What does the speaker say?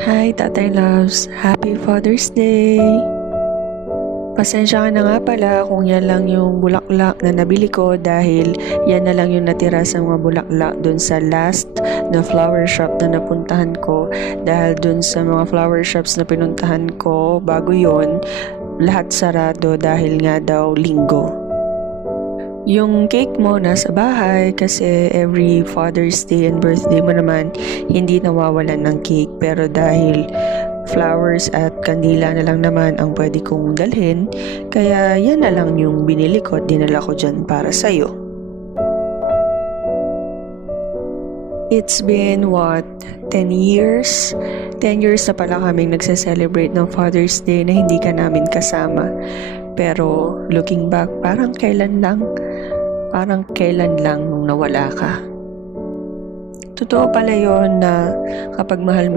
Hi, Tatay Loves! Happy Father's Day! Pasensya ka na nga pala kung yan lang yung bulaklak na nabili ko dahil yan na lang yung natira sa mga bulaklak dun sa last na flower shop na napuntahan ko. Dahil dun sa mga flower shops na pinuntahan ko, bago yon lahat sarado dahil nga daw linggo. Yung cake mo nasa bahay kasi every Father's Day and birthday mo naman hindi nawawalan ng cake, pero dahil flowers at kandila na lang naman ang pwede kong dalhin, kaya yan na lang yung binili ko at dinala ko dyan para sa'yo. It's been 10 years? 10 years na pala kaming nagse-celebrate ng Father's Day na hindi ka namin kasama. Pero looking back, parang kailan lang nung nawala ka. Totoo pala yon na kapag mahal mo